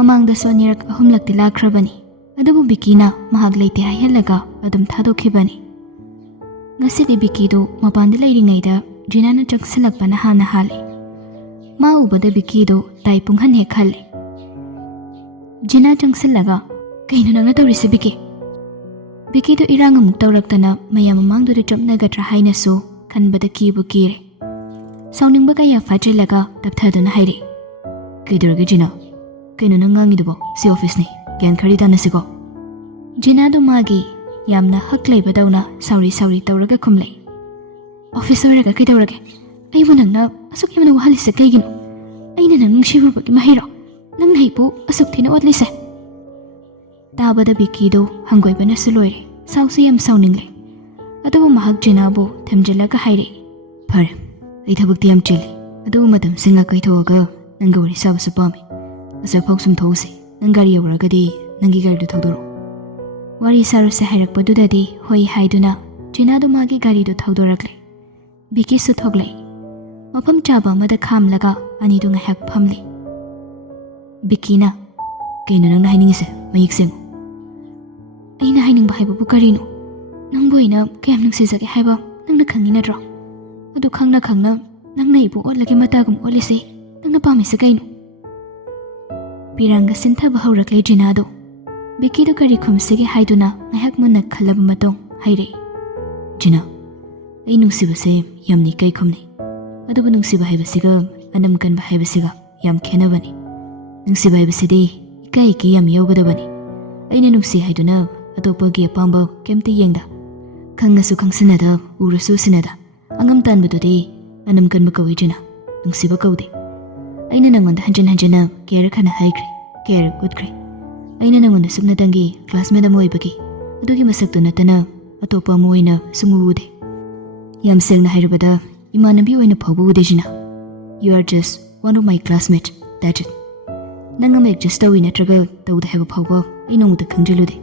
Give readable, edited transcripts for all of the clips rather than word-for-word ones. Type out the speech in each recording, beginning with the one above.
ꯃꯃꯥꯡꯗꯁꯨ ꯑꯅꯤꯔꯛ ꯑꯍꯨꯝꯂꯛꯇꯤ ꯂꯥꯛꯈ꯭ꯔꯕꯅꯤ, ꯑꯗꯨꯕꯨ ꯕꯤꯀꯤꯅ ꯃꯍꯥꯛ ꯂꯩꯇꯦ ꯍꯥꯏꯍꯜꯂꯒ ꯑꯗꯨꯝ ꯊꯥꯗꯣꯛꯈꯤꯕꯅꯤ꯫ ꯉꯁꯤꯗꯤ ꯕꯤꯀꯤꯗꯨ ꯃꯄꯥꯟꯗ ꯂꯩꯔꯤꯉꯩꯗ ꯖꯤꯅꯥꯅ ꯆꯪꯁꯤꯜꯂꯛꯄꯅ ꯍꯥꯟꯅ ꯍꯥꯜꯂꯤ꯫ ꯃꯥ ꯎꯕꯗ ꯕꯤꯀꯤꯗꯨ ꯇꯥꯏ ꯄꯨꯡꯍꯟ ꯍꯦꯛ ꯈꯜꯂꯤ꯫ ꯖꯤꯅꯥ ꯆꯪꯁꯤꯜꯂꯒ, "ꯀꯩꯅꯣ ꯅꯪꯅ ꯇꯧꯔꯤꯁꯦ ꯕꯤꯀꯤ?" ꯕꯤꯀꯤꯗꯨ ꯏꯔꯥꯡ ꯑꯃꯨꯛ ꯇꯧꯔꯛꯇꯅ ꯃꯌꯥꯝ ꯃꯃꯥꯡꯗꯨꯗ ꯆꯞꯅꯒꯗ꯭ꯔꯥ ꯍꯥꯏꯅꯁꯨ ꯈꯟꯕꯗ ꯀꯤꯕꯨ ꯀꯤꯔꯦ꯫ ꯁꯥꯎꯅꯤꯡꯕ ꯀꯌꯥ ꯐꯥꯖꯤꯜꯂꯒ ꯇꯞꯊꯗꯨꯅ ꯍꯥꯏꯔꯛꯏ, "ꯀꯩꯗꯧꯔꯒꯦ ꯖꯤꯅꯥ? ꯀꯩꯅꯣ ꯅꯪ ꯉꯥꯡꯉꯤꯗꯨꯕꯣ? ꯁꯤ ꯑꯣꯐꯤꯁꯅꯤ, ꯒ꯭ꯌꯥꯟ ꯈꯔꯗꯤ ꯇꯥꯅꯁꯤꯀꯣ?" ꯖꯤꯅꯥꯗꯨ ꯃꯥꯒꯤ ꯌꯥꯝꯅ ꯍꯛ ꯂꯩꯕꯗꯧꯅ ꯁꯥꯎꯔꯤ ꯇꯧꯔꯒ ꯈꯨꯝꯂꯛꯏ, "ꯑꯣꯐꯤꯁ ꯑꯣꯏꯔꯒ ꯀꯩꯗꯧꯔꯒꯦ? ꯑꯩꯕꯨ ꯅꯪꯅ ꯑꯁꯨꯛ ꯌꯥꯝꯅ ꯋꯥꯍꯜꯂꯤꯁꯦ ꯀꯩꯒꯤꯅꯣ? ꯑꯩꯅ ꯅꯪ ꯅꯨꯡꯁꯤꯔꯨꯕꯒꯤ ꯃꯍꯩꯔꯣ ꯅꯪꯅ ꯑꯩꯕꯨ ꯑꯁꯨꯛ ꯊꯤꯅ ꯑꯣꯠꯂꯤꯁꯦ?" ꯇꯥꯕꯗ ꯕꯤꯀꯤꯗꯨ ꯍꯪꯒꯣꯏꯕꯅꯁꯨ ꯂꯣꯏꯔꯦ, ꯁꯥꯎꯁꯨ ꯌꯥꯝ ꯁꯥꯎꯅꯤꯡꯂꯦ꯫ ꯑꯗꯨꯕꯨ ꯃꯍꯥꯛ ꯖꯤꯅꯥꯕꯨ ꯊꯦꯝꯖꯤꯜꯂꯒ ꯍꯥꯏꯔꯛꯏ, "ꯐꯔꯦ, ꯑꯩ ꯊꯕꯛꯇꯤ ꯌꯥꯝ ꯆꯤꯜꯂꯤ, ꯑꯗꯨꯕꯨ ꯃꯇꯝ ꯁꯤꯡꯉ ꯀꯩꯊꯣꯛꯑꯒ ꯅꯪꯒ ꯋꯥꯔꯤ ꯁꯥꯕꯁꯨ ꯄꯥꯝꯃꯤ꯫ ꯑꯁ꯭ꯋꯥꯏꯐꯥꯎ ꯁꯨꯝ ꯊꯣꯛꯎꯁꯤ, ꯅꯪ ꯒꯥꯔꯤ ꯌꯧꯔꯒꯗꯤ ꯅꯪꯒꯤ ꯒꯥꯔꯤꯗꯨ ꯊꯧꯗꯣꯔꯛꯎ." ꯋꯥꯔꯤ ꯁꯥꯔꯨꯁꯦ ꯍꯥꯏꯔꯛꯄꯗꯨꯗꯗꯤ ꯍꯣꯏ ꯍꯥꯏꯗꯨꯅ ꯖꯤꯅꯥꯗꯨ ꯃꯥꯒꯤ ꯒꯥꯔꯤꯗꯨ ꯊꯧꯗꯣꯔꯛꯂꯦ꯫ ꯕꯤꯀꯤꯁꯨ ꯊꯣꯛꯂꯛꯏ꯫ ꯃꯐꯝ ꯆꯥꯕ ꯑꯃꯗ ꯈꯥꯝꯂꯒ ꯑꯅꯤꯗꯨ ꯉꯥꯏꯍꯥꯛ ꯐꯝꯂꯤ꯫ ꯕꯤꯀꯤꯅ, "ꯀꯩꯅꯣ ꯅꯪꯅ ꯍꯥꯏꯅꯤꯡꯉꯤꯁꯦ? ꯃꯌꯦꯛ ꯁꯦꯡꯉꯨ." "ꯑꯩꯅ ꯍꯥꯏꯅꯤꯡꯕ ꯍꯥꯏꯕꯕꯨ ꯀꯔꯤꯅꯣ? ꯅꯪꯕꯨ ꯑꯩꯅ ꯀꯌꯥꯝ ꯅꯨꯡꯁꯤꯖꯒꯦ ꯍꯥꯏꯕ ꯅꯪꯅ ꯈꯪꯉꯤ ꯅꯠꯇ꯭ꯔꯣ? ꯑꯗꯨ ꯈꯪꯅ ꯅꯪꯅ ꯑꯩꯕꯨ ꯑꯣꯠꯂꯒꯦ ꯃꯇꯥꯒꯨꯝ ꯑꯣꯠꯂꯤꯁꯦ ꯅꯪꯅ ꯄꯥꯝꯃꯤꯁꯦ ꯀꯩꯅꯣ?" ꯄꯤꯔꯥꯡꯒ ꯁꯤꯟꯊꯕ ꯍꯧꯔꯛꯂꯦ ꯖꯤꯅꯥꯗꯨ꯫ ꯕꯤꯀꯤꯗꯨ ꯀꯔꯤ ꯈꯨꯝꯁꯤꯒꯦ ꯍꯥꯏꯗꯨꯅ ꯉꯥꯏꯍꯥꯛ ꯃꯨꯟꯅ ꯈꯜꯂꯕ ꯃꯇꯨꯡ ꯍꯥꯏꯔꯛꯏ, "ꯖꯤꯅꯥ, ꯑꯩ ꯅꯨꯡꯁꯤꯕꯁꯦ ꯌꯥꯝꯅ ꯏꯀꯥꯏ ꯈꯨꯝꯅꯩ, ꯑꯗꯨꯕꯨ ꯅꯨꯡꯁꯤꯕ ꯍꯥꯏꯕꯁꯤꯒ ꯑꯅꯝ ꯀꯟꯕ ꯍꯥꯏꯕꯁꯤꯒ ꯌꯥꯝ ꯈꯦꯠꯅꯕꯅꯤ꯫ ꯅꯨꯡꯁꯤꯕ ꯍꯥꯏꯕꯁꯤꯗꯤ ꯏꯀꯥꯏ ꯌꯥꯝ ꯌꯧꯒꯗꯕꯅꯤ꯫ ꯑꯩꯅ ꯅꯨꯡꯁꯤ ꯍꯥꯏꯗꯨꯅ ꯑꯇꯣꯞꯄꯒꯤ ꯑꯄꯥꯝꯕ ꯀꯩꯝꯇ ꯌꯦꯡꯗ, ꯈꯪꯉꯁꯨ ꯈꯪꯁꯤꯟꯅꯗ, ꯎꯔꯁꯨ ꯎꯁꯤꯟꯅꯗ, ꯑꯉꯝ ꯇꯥꯟꯕꯗꯨꯗꯤ ꯑꯅꯝ ꯀꯟꯕ ꯀꯧꯏ ꯖꯤꯅꯥ, ꯅꯨꯡꯁꯤꯕ ꯀꯧꯗꯦ꯫ ꯑꯩꯅ ꯅꯪꯉꯣꯟꯗ ꯍꯟꯖꯤꯟꯅ ꯀꯌꯥꯔꯛ ꯍꯟꯅ ꯍꯥꯏꯈ꯭ꯔꯦ, ꯀꯌꯥꯔꯛ ꯎꯠꯈ꯭ꯔꯦ꯫ ꯑꯩꯅ ꯅꯪꯉꯣꯟꯗ ꯁꯨꯞꯅꯇꯪꯒꯤ ꯀ꯭ꯂꯥꯁꯃꯦꯠ ꯑꯃ ꯑꯣꯏꯕꯒꯤ ꯑꯗꯨꯒꯤ ꯃꯁꯛꯇꯨ ꯅꯠꯇꯅ ꯑꯇꯣꯞꯄ ꯑꯃ ꯑꯣꯏꯅ ꯁꯨꯡꯎ ꯎꯗꯦ꯫ ꯌꯥꯝ ꯁꯦꯡꯅ ꯍꯥꯏꯔꯕꯗ ꯏꯃꯥꯟꯅꯕꯤ ꯑꯣꯏꯅ ꯐꯥꯎꯕ ꯎꯗꯦ ꯖꯤꯅꯥ꯫ You are just one of my classmates, that's it. ꯅꯪ ꯑꯃ ꯑꯦꯗꯖꯁ ꯇꯧꯏ ꯅꯠꯇ꯭ꯔꯒ ꯇꯧꯗꯦ ꯍꯥꯏꯕ ꯐꯥꯎꯕ ꯑꯩ ꯅꯣꯡꯃꯇ ꯈꯪꯖꯤꯜꯂꯨꯗꯦ꯫